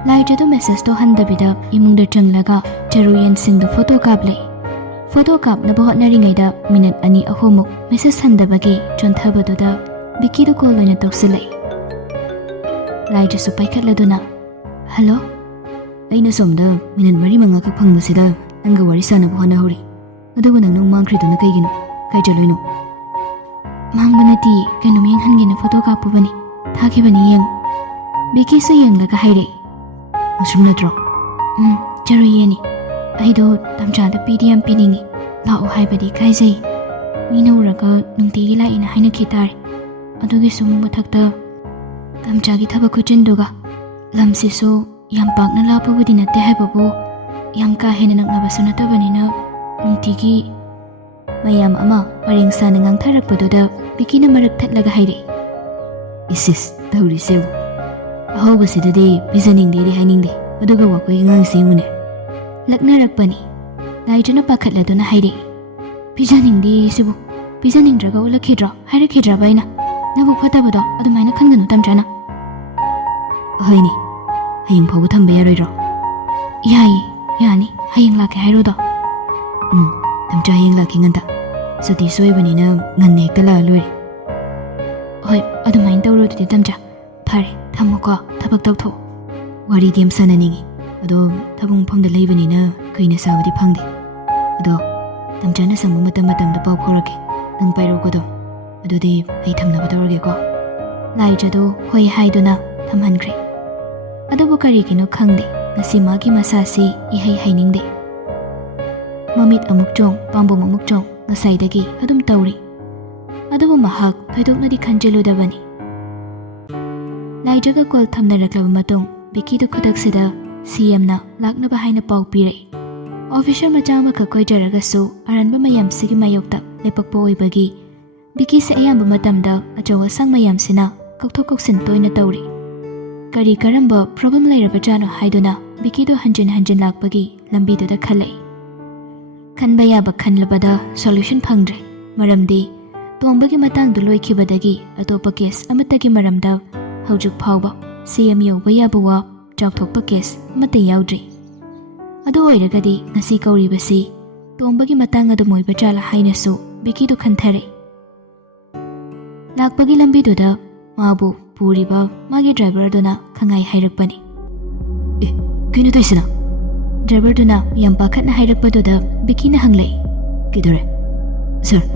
ꯂꯥꯏꯖꯗꯣ ꯃꯦꯁꯦꯖꯇꯣ ꯍꯟꯗꯕꯤꯗ ꯏꯃꯨꯡꯗ ꯆꯪꯂꯒ ꯆꯔꯨ ꯌꯦꯟꯁꯤꯡꯗꯣ ꯐꯣꯇꯣ ꯀꯥꯞꯂꯛꯏ꯫ ꯐꯣꯇꯣ ꯀꯥꯞꯅꯕ ꯍꯣꯠꯅꯔꯤꯉꯩꯗ ꯃꯤꯅꯠ 2-3ꯃꯨꯛ ꯃꯦꯁꯦꯖ ꯍꯟꯗꯕꯒꯤ ꯆꯣꯟꯊꯕꯗꯨꯗ ꯕꯤꯀꯤꯗꯣ ꯀꯣꯜ ꯑꯣꯏꯅ ꯇꯧꯁꯤꯜꯂꯛꯏ꯫ ꯂꯥꯏꯖꯁꯨ ꯄꯥꯏꯈꯠꯂꯗꯨꯅ, ꯍꯜꯂꯣ? ꯑꯩꯅ ꯁꯣꯝꯗ ꯃꯤꯅꯠ 4-5 ꯈꯛ ꯐꯪꯕꯁꯤꯗ ꯅꯪꯒ ꯋꯥꯔꯤ ꯁꯥꯟꯅꯕ ꯍꯣꯠꯅꯍꯧꯔꯤ, ꯑꯗꯨꯒ ꯅꯪ ꯃꯥꯡꯈ꯭ꯔꯤꯗꯨꯅ ꯀꯩꯒꯤꯅꯣ? ꯀꯥꯏ ꯆꯠꯂꯣꯏꯅꯣ? ꯃꯥꯡꯕ ꯅꯠꯇꯤꯌꯦ, ꯀꯩꯅꯣꯝ ꯌꯦꯡꯍꯟꯒꯦꯅ ꯐꯣꯇꯣ ꯀꯥꯞꯄꯨꯕꯅꯤ, ꯊꯥꯈꯤꯕꯅꯤ ꯌꯦꯡꯉꯨ꯫ ꯕꯤꯀꯤꯁꯨ ꯌꯦꯡꯂꯒ ꯍꯥꯏꯔꯛꯏ꯫ ꯃꯁꯔꯨꯝ ꯅꯠꯇ꯭ꯔꯣ? ꯆꯔꯨ ꯌꯦꯟꯅꯤ꯫ ꯑꯩꯗꯣ ꯇꯝꯆꯥꯗ ꯄꯤꯗꯤ ꯌꯥꯝ ꯄꯤꯅꯤꯡꯉꯤ, ꯂꯥꯛꯑꯣ ꯍꯥꯏꯕꯗꯤ ꯏꯀꯥꯏꯖꯩ꯫ ꯃꯤꯅ ꯎꯔꯒ ꯅꯨꯡꯇꯤꯒꯤ ꯂꯥꯛꯏꯅ ꯍꯥꯏꯅꯈꯤ ꯇꯥꯔꯦ꯫ ꯑꯗꯨꯒꯤꯁꯨ ꯑꯃꯨꯛ ꯃꯊꯛꯇ ꯇꯝꯆꯥꯒꯤ ꯊꯕꯛ ꯈꯨꯆꯤꯟꯗꯨꯒ, ꯂꯝꯁꯤꯁꯨ ꯌꯥꯝ ꯄꯥꯛꯅ ꯂꯥꯞꯄꯕꯨꯗꯤ ꯅꯠꯇꯦ ꯍꯥꯏꯕꯕꯨ ꯌꯥꯝ ꯀꯥ ꯍꯦꯟꯅ ꯅꯛꯅꯕꯁꯨ ꯅꯠꯇꯕꯅꯤꯅ ꯅꯨꯡꯇꯤꯒꯤ ꯃꯌꯥꯝ ꯑꯃ ꯄꯔꯦꯡ ꯁꯥꯅ ꯉꯥꯡꯊꯔꯛꯄꯗꯨꯗ ꯕꯤꯀꯤꯅ ꯃꯔꯛ ꯊꯠꯂꯒ ꯍꯥꯏꯔꯛꯏ꯫ ꯏꯁ ꯇꯧꯔꯤꯁꯦ ꯑꯍꯧꯕꯁꯤꯗꯗꯤ ꯄꯤꯖꯅꯤꯡꯗꯦꯗꯤ ꯍꯥꯏꯅꯤꯡꯗꯦ, ꯑꯗꯨꯒ ꯋꯥꯈꯣꯏꯒꯤ ꯉꯥꯡꯁꯤ ꯌꯦꯡꯉꯨꯅꯦ꯫ ꯂꯛꯅꯔꯛꯄꯅꯤ꯫ ꯂꯥꯏꯖꯅ ꯄꯥꯈꯠꯂꯗꯨꯅ ꯍꯥꯏꯔꯛꯏ꯫ ꯄꯤꯖꯅꯤꯡꯗꯦ ꯁꯤꯕꯨ, ꯄꯤꯖꯅꯤꯡꯗ꯭ꯔꯒ ꯎꯠꯂꯛꯈꯤꯗ꯭ꯔꯣ, ꯍꯥꯏꯔꯛꯈꯤꯗ꯭ꯔꯕ ꯑꯩꯅ? ꯅꯕꯨꯛ ꯐꯠꯇꯕꯗꯣ ꯑꯗꯨꯃꯥꯏꯅ ꯈꯟꯒꯅꯨ ꯇꯝꯆꯥꯅ꯫ ꯍꯣꯏꯅꯦ, ꯍꯌꯦꯡ ꯐꯥꯎꯕ ꯊꯝꯕ ꯌꯥꯔꯣꯏꯗ꯭ꯔꯣ? ꯌꯥꯏꯌꯦ, ꯌꯥꯅꯤ, ꯍꯌꯦꯡ ꯂꯥꯛꯀꯦ ꯍꯥꯏꯔꯣꯗꯣ? ꯇꯝꯆꯥ ꯍꯌꯦꯡ ꯂꯥꯛꯀꯦ ꯉꯟꯇ, ꯁꯨꯇꯤ ꯁꯣꯏꯕꯅꯤꯅ ꯉꯟꯅ ꯍꯦꯛꯇ ꯂꯥꯛꯑ ꯂꯣꯏꯔꯦ꯫ ꯍꯣꯏ, ꯑꯗꯨꯃꯥꯏꯅ ꯇꯧꯔꯣ ꯑꯗꯨꯗꯤ ꯇꯝꯆꯥ꯫ ꯐꯔꯦ, ꯊꯝꯃꯣꯀꯣ, ꯊꯕꯛ ꯇꯧꯊꯣꯛꯑꯣ꯫ ꯋꯥꯔꯤꯗꯤ ꯌꯥꯝ ꯁꯥꯟꯅꯅꯤꯡꯉꯤ, ꯑꯗꯣ ꯊꯕꯛ ꯃꯐꯝꯗ ꯂꯩꯕꯅꯤꯅ ꯀꯨꯏꯅ ꯁꯥꯕꯗꯤ ꯐꯪꯗꯦ꯫ ꯑꯗꯣ ꯇꯝꯆꯥꯅ ꯁꯪꯕ ꯃꯇꯝꯗ ꯄꯥꯎ ꯐꯥꯎꯔꯛꯀꯦ, ꯅꯪ ꯄꯥꯏꯔꯛꯎꯀꯣ꯫ ꯑꯗꯨꯗꯤ ꯑꯩ ꯊꯝꯅꯕ ꯇꯧꯔꯒꯦꯀꯣ꯫ ꯂꯥꯏꯖꯗꯣ ꯍꯣꯏ ꯍꯥꯏꯗꯨꯅ ꯊꯝꯍꯟꯈ꯭ꯔꯦ꯫ ꯑꯗꯨꯕꯨ ꯀꯔꯤꯒꯤꯅꯣ ꯈꯪꯗꯦ, ꯉꯁꯤ ꯃꯥꯒꯤ ꯃꯁꯥꯁꯤ ꯏꯍꯩ ꯍꯩꯅꯤꯡꯗꯦ꯫ ꯃꯃꯤꯠ ꯑꯃꯨꯛ ꯆꯣꯡ, ꯄꯥꯝꯕꯣꯝ ꯑꯃꯨꯛ ꯆꯣꯡ, ꯉꯁꯥꯏꯗꯒꯤ ꯑꯗꯨꯝ ꯇꯧꯔꯤ꯫ ꯑꯗꯨꯕꯨ ꯃꯍꯥꯛ ꯊꯣꯏꯗꯣꯛꯅꯗꯤ ꯈꯟꯖꯤꯜꯂꯨꯗꯕꯅꯤ꯫ ꯂꯥꯏꯖꯒ ꯀꯣꯜ ꯊꯝꯅꯔꯛꯂꯕ ꯃꯇꯨꯡ ꯕꯤꯀꯤꯗꯨ ꯈꯨꯗꯛꯁꯤꯗ CMꯅ ꯂꯥꯛꯅꯕ ꯍꯥꯏꯅ ꯄꯥꯎ ꯄꯤꯔꯛꯏ꯫ ꯑꯣꯐꯤꯁꯔ ꯃꯆꯥ ꯑꯃꯈꯛ ꯑꯣꯏꯖꯔꯒꯁꯨ ꯑꯔꯥꯟꯕ ꯃꯌꯥꯝꯁꯤꯒꯤ ꯃꯥꯌꯣꯛꯇ ꯂꯦꯞꯄꯛꯄ ꯑꯣꯏꯕꯒꯤ ꯕꯤꯀꯤꯁꯦ ꯑꯌꯥꯝꯕ ꯃꯇꯝꯗ ꯑꯆꯧ ꯑꯁꯥꯡ ꯃꯌꯥꯝꯁꯤꯅ ꯀꯧꯊꯣꯛ ꯀꯧꯁꯤꯟ ꯇꯣꯏꯅ ꯇꯧꯔꯤ꯫ ꯀꯔꯝꯕ ꯄ꯭ꯔꯣꯕ꯭ꯂꯦꯝ ꯂꯩꯔꯕꯖꯥꯠꯅꯣ ꯍꯥꯏꯗꯨꯅ ꯕꯤꯀꯤꯗꯨ ꯍꯟꯖꯤꯟ ꯍꯟꯖꯤꯟ ꯂꯥꯛꯄꯒꯤ ꯂꯝꯕꯤꯗꯨꯗ ꯈꯜꯂꯛꯏ꯫ ꯈꯟꯕ ꯌꯥꯕ ꯈꯟꯂꯕꯗ ꯁꯣꯂꯨꯁꯟ ꯐꯪꯗ꯭ꯔꯦ, ꯃꯔꯝꯗꯤ ꯇꯣꯝꯕꯒꯤ ꯃꯇꯥꯡꯗ ꯂꯣꯏꯈꯤꯕꯗꯒꯤ ꯑꯇꯣꯞꯄ ꯀꯦꯁ ꯑꯃꯠꯇꯒꯤ ꯃꯔꯝꯗ ꯍꯧꯖꯤꯛ ꯐꯥꯎꯕ CM ꯌꯧꯕ ꯌꯥꯕ ꯋꯥ ꯆꯥꯎꯊꯣꯛꯄ ꯀꯦꯁ ꯑꯃꯠꯇ ꯌꯥꯎꯗ꯭ꯔꯤ꯫ ꯑꯗꯨ ꯑꯣꯏꯔꯒꯗꯤ ꯉꯁꯤ ꯀꯧꯔꯤꯕꯁꯤ ꯇꯣꯝꯕꯒꯤ ꯃꯇꯥꯡ ꯑꯗꯨꯝ ꯑꯣꯏꯕ ꯖꯥꯠꯂꯥ ꯍꯥꯏꯅꯁꯨ ꯕꯤꯀꯤꯗꯨ ꯈꯟꯊꯔꯛꯏ꯫ ꯂꯥꯛꯄꯒꯤ ꯂꯝꯕꯤꯗꯨꯗ ꯃꯥꯕꯨ ꯄꯨꯔꯤꯕ ꯃꯥꯒꯤ ꯗ꯭ꯔꯥꯏꯚꯔꯗꯨꯅ ꯈꯪꯉꯥꯏ ꯍꯥꯏꯔꯛꯄꯅꯤ꯫ ꯀꯩꯅꯣ ꯇꯧꯏꯁꯤꯅ? ꯗ꯭ꯔꯥꯏꯚꯔꯗꯨꯅ ꯌꯥꯝ ꯄꯥꯈꯠꯅ ꯍꯥꯏꯔꯛꯄꯗꯨꯗ ꯕꯤꯀꯤꯅ ꯍꯪꯂꯛꯏ꯫ ꯀꯩꯗꯧꯔꯦ? ꯁꯔ,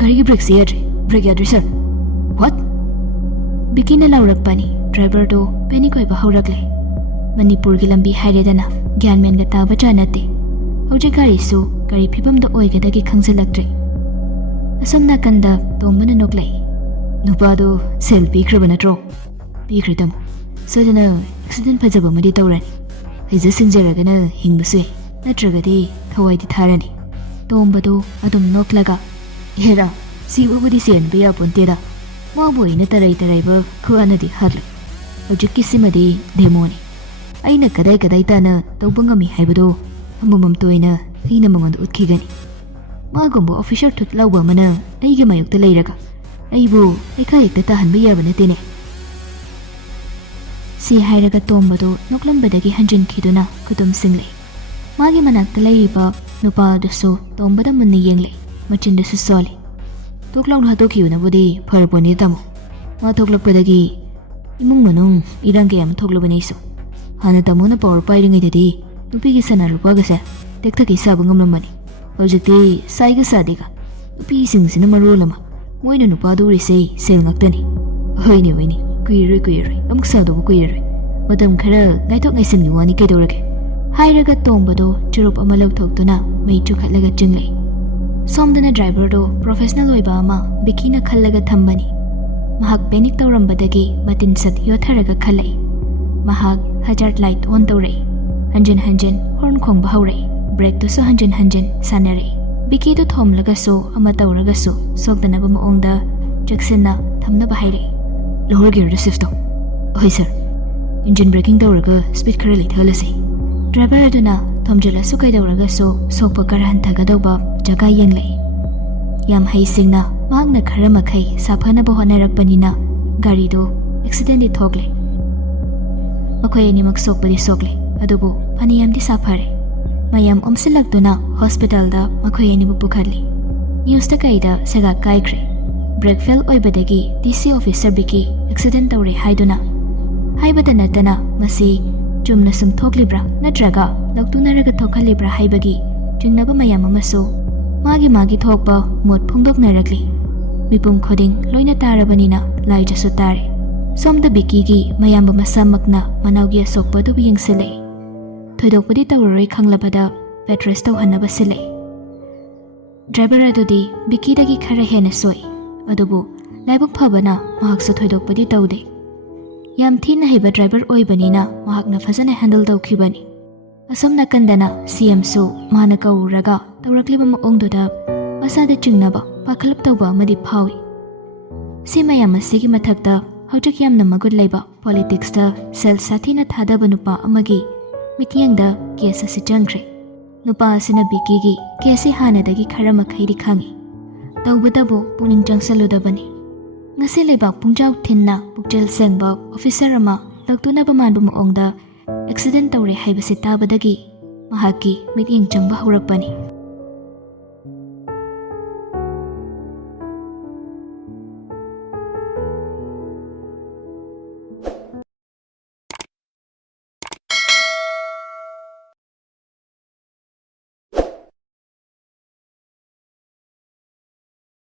ꯒꯥꯔꯤꯒꯤ ꯕ꯭ꯔꯦꯛꯁꯦ ꯌꯥꯗ꯭ꯔꯦ, ꯕ꯭ꯔꯦꯛ ꯌꯥꯗ꯭ꯔꯦ ꯁꯔ꯫ ꯋꯥꯠ? ꯕꯤꯀꯤꯅ ꯂꯥꯎꯔꯛꯄꯅꯤ꯫ ꯗ꯭ꯔꯥꯏꯚꯔꯗꯨ ꯄꯦꯅꯤꯛ ꯑꯣꯏꯕ ꯍꯧꯔꯛꯂꯦ꯫ ꯃꯅꯤꯄꯨꯔꯒꯤ ꯂꯝꯕꯤ ꯍꯥꯏꯔꯦꯗꯅ, ꯒ꯭ꯌꯥꯟ ꯃꯦꯟꯒ ꯇꯥꯕ ꯖꯥꯠ ꯅꯠꯇꯦ꯫ ꯍꯧꯖꯤꯛ ꯒꯥꯔꯤꯁꯨ ꯀꯔꯤ ꯐꯤꯕꯝꯗ ꯑꯣꯏꯒꯗꯒꯦ ꯈꯪꯖꯤꯜꯂꯛꯇ꯭ꯔꯦ꯫ ꯑꯁꯣꯝ ꯅꯥꯀꯟꯗ ꯇꯣꯝꯕꯅ ꯅꯣꯛꯂꯛꯏ꯫ ꯅꯨꯄꯥꯗꯣ ꯁꯦꯜ ꯄꯤꯈ꯭ꯔꯕ ꯅꯠꯇ꯭ꯔꯣ? ꯄꯤꯈ꯭ꯔꯦ ꯇꯥꯃꯣ, ꯁꯣꯏꯗꯅ ꯑꯦꯛꯁꯤꯗꯦꯟ ꯐꯖꯕ ꯑꯃꯗꯤ ꯇꯧꯔꯅꯤ꯫ ꯍꯩꯖ ꯁꯤꯡꯖꯔꯒꯅ ꯍꯤꯡꯕꯁꯨ ꯌꯥꯏ, ꯅꯠꯇ꯭ꯔꯒꯗꯤ ꯊꯋꯥꯏꯗꯤ ꯊꯥꯔꯅꯤ꯫ ꯇꯣꯝꯕꯗꯣ ꯑꯗꯨꯝ ꯅꯣꯛꯂꯒ, ꯍꯦꯔꯥ, ꯁꯤꯕꯕꯨꯗꯤ ꯆꯦꯟꯕ ꯌꯥꯄꯣꯟꯇꯦꯗ, ꯃꯥꯕꯨ ꯑꯩꯅ ꯇꯔꯩꯕ ꯈꯨꯋꯥꯅꯗꯤ ꯍꯥꯠꯂꯦ꯫ ꯍꯧꯖꯤꯛꯀꯤꯁꯤꯃꯗꯤ ꯗꯦꯃꯣꯅꯤ, ꯑꯩꯅ ꯀꯗꯥꯏ ꯇꯥꯅ ꯇꯧꯕ ꯉꯝꯃꯤ ꯍꯥꯏꯕꯗꯣ ꯑꯃꯃꯝ ꯇꯣꯏꯅ ꯑꯩꯅ ꯃꯉꯣꯟꯗ ꯎꯠꯈꯤꯒꯅꯤ꯫ ꯃꯥꯒꯨꯝꯕ ꯑꯣꯐꯤꯁꯔ ꯊꯨꯠ ꯂꯥꯎꯕ ꯑꯃꯅ ꯑꯩꯒꯤ ꯃꯥꯌꯣꯛꯇ ꯂꯩꯔꯒ ꯑꯩꯕꯨ ꯂꯩꯈꯥ ꯍꯦꯛꯇ ꯇꯥꯍꯟꯕ ꯌꯥꯕ ꯅꯠꯇꯦꯅꯦ꯫ ꯁꯤ ꯍꯥꯏꯔꯒ ꯇꯣꯝꯕꯗꯣ ꯅꯣꯛꯂꯝꯕꯗꯒꯤ ꯍꯟꯖꯤꯟꯈꯤꯗꯨꯅ ꯈꯨꯇꯨꯝ ꯁꯤꯡꯂꯛꯏ꯫ ꯃꯥꯒꯤ ꯃꯅꯥꯛꯇ ꯂꯩꯔꯤꯕ ꯅꯨꯄꯥ ꯑꯗꯨꯁꯨ ꯇꯣꯝꯕꯗ ꯃꯨꯟꯅ ꯌꯦꯡꯂꯛꯏ, ꯃꯆꯤꯟꯗꯁꯨ ꯁꯣꯜꯂꯤ꯫ ꯇꯣꯛ ꯂꯥꯎꯅ ꯍꯥꯠꯇꯣꯛꯈꯤꯕꯅꯕꯨꯗꯤ ꯐꯔꯄꯣꯠꯅꯤ ꯇꯥꯃꯣ, ꯃꯥ ꯊꯣꯛꯂꯛꯄꯗꯒꯤ ꯏꯃꯨꯡ ꯃꯅꯨꯡ ꯏꯔꯥꯡ ꯀꯌꯥ ꯑꯃ ꯊꯣꯛꯂꯕꯅꯤ ꯑꯩꯁꯨ꯫ ꯍꯥꯟꯅ ꯇꯥꯃꯣꯅ ꯄꯋꯥꯔ ꯄꯥꯏꯔꯤꯉꯩꯗꯗꯤ ꯅꯨꯄꯤꯒꯤ ꯁꯅꯥ ꯂꯨꯄꯥꯒꯁꯦ ꯇꯦꯛꯊꯒꯩ ꯁꯥꯕ ꯉꯝꯂꯝꯕꯅꯤ. ꯍꯧꯖꯤꯛꯇꯤ ꯁꯥꯏꯒ ꯁꯥꯗꯦꯒ. ꯅꯨꯄꯤꯁꯤꯡꯁꯤꯅ ꯃꯔꯣꯜ ꯑꯃ ꯃꯣꯏꯅ ꯅꯨꯄꯥꯗ ꯎꯔꯤꯁꯦ ꯁꯦꯜ ꯉꯥꯛꯇꯅꯤ. ꯍꯣꯏꯅꯦ ꯍꯣꯏꯅꯦ, ꯀꯨꯏꯔꯔꯣꯏ ꯑꯃꯨꯛ ꯁꯥꯗꯧꯕ ꯀꯨꯏꯔꯔꯣꯏ. ꯃꯇꯝ ꯈꯔ ꯉꯥꯏꯊꯣꯛ ꯉꯥꯏꯁꯤꯟꯒꯤ ꯋꯥꯅꯤ ꯀꯩꯗꯧꯔꯒꯦ. ꯍꯥꯏꯔꯒ ꯇꯣꯝꯕꯗꯣ ꯆꯨꯔꯨꯞ ꯑꯃ ꯂꯧꯊꯣꯛꯇꯨꯅ ꯃꯩ ꯆꯨꯈꯠꯂꯒ ꯆꯤꯡꯂꯛꯏ. ꯁꯣꯝꯗꯅ ꯗ꯭ꯔꯥꯏꯚꯔꯗꯣ ꯄ꯭ꯔꯣꯐꯦꯁꯅꯦꯜ ꯑꯣꯏꯕ ꯑꯃ ꯕꯤꯀꯤꯅ ꯈꯜꯂꯒ ꯊꯝꯕꯅꯤ. ꯃꯍꯥꯛ ꯄꯦꯅꯤꯛ ꯇꯧꯔꯝꯕꯗꯒꯤ ꯃꯇꯤꯟ ꯁꯠ ꯌꯣꯠꯊꯔꯒ ꯈꯜꯂꯛꯏ. ꯃꯍꯥꯛ ꯍꯖꯥꯔꯠ ꯂꯥꯏꯠ ꯑꯣꯟ ꯇꯧꯔꯛꯏ. ꯍꯟꯖꯤꯟ ꯍꯟꯖꯤꯟ ꯍꯣꯔꯟ ꯈꯣꯡꯕ ꯍꯧꯔꯛꯏ. ꯕ꯭ꯔꯦꯛꯇꯨꯁꯨ ꯍꯟꯖꯤन हंजन सानरई. बिकीदो थोमलगसो अमा तौरगसो सोक्तनबा मओंगदा चेक्सिन्ना थमनबा हाइरई. लोअर गियर शिफ्ट तौ. होय सर. इंजन ब्रेकिंग तौरगा स्पीड खरा लेथलसे. ड्राइवर अदुना थोमजलसु कैदौरगसो सोकपा खरा हंथगदौबा जगा यंगलई. याम हैसिंगना मांगना खरा मखै साफनबा होनरकपनिना गाड़ीदो accident थोकले. मखोय अनिमक सोकपदि सोकले. अदुबो फनियामदि साफारे. mayam omsilakduna hospital da makhoi ani bu pukhali. News ta kaida sega kaikre. Breakfell oibadagi DC officer biki accident tawre haiduna. Haibada natana masi chumna sum thoklibra natraga laktunaraga thokhalibra haibagi jingnaba mayam amaso magi thokpa mot phongdoknarakli. Mipum khoding loina tarabanina laijasu tare. Somda biki gi mayam masamakna manawgi asokpa du yingsilei. थोदोकपदि तौररोय खंगलबदा पेट्रेस तौहनबा सिलै. Driver अदुदि बिकीदगी खरा हेना सोई. अदुबु लाइबक फबना महाकसु थोदोकपदि तौदे. याम थीना हेबा ड्राइवर ओइबनिना महाकना फजना हैंडल तौखिबनी. असम नकंदना सीएम सु माना कौरगा तौरक्लिबा मओंगदुदा मसादा चिंगनबा पाखलप तौबा अमदि फावी. सिमयाम असिगी मथक्ता हौजक यामना मगुद लैबा पॉलिटिक्स दा सेल साथीना थादबा नुपा अमगी मितियंगदा केस असे चंग्रे. नुपा असिना बिकीगी केसे हानदगी खरा मखैदि खांगी. तौबदबो पुनिंग चंगसलुदबनी. ngase leibak pungjaw thinna pukchel sengba officer ama laktunaba manbu maongda accident tawre haibase tabadagi mahaki mityeng changba horakpani.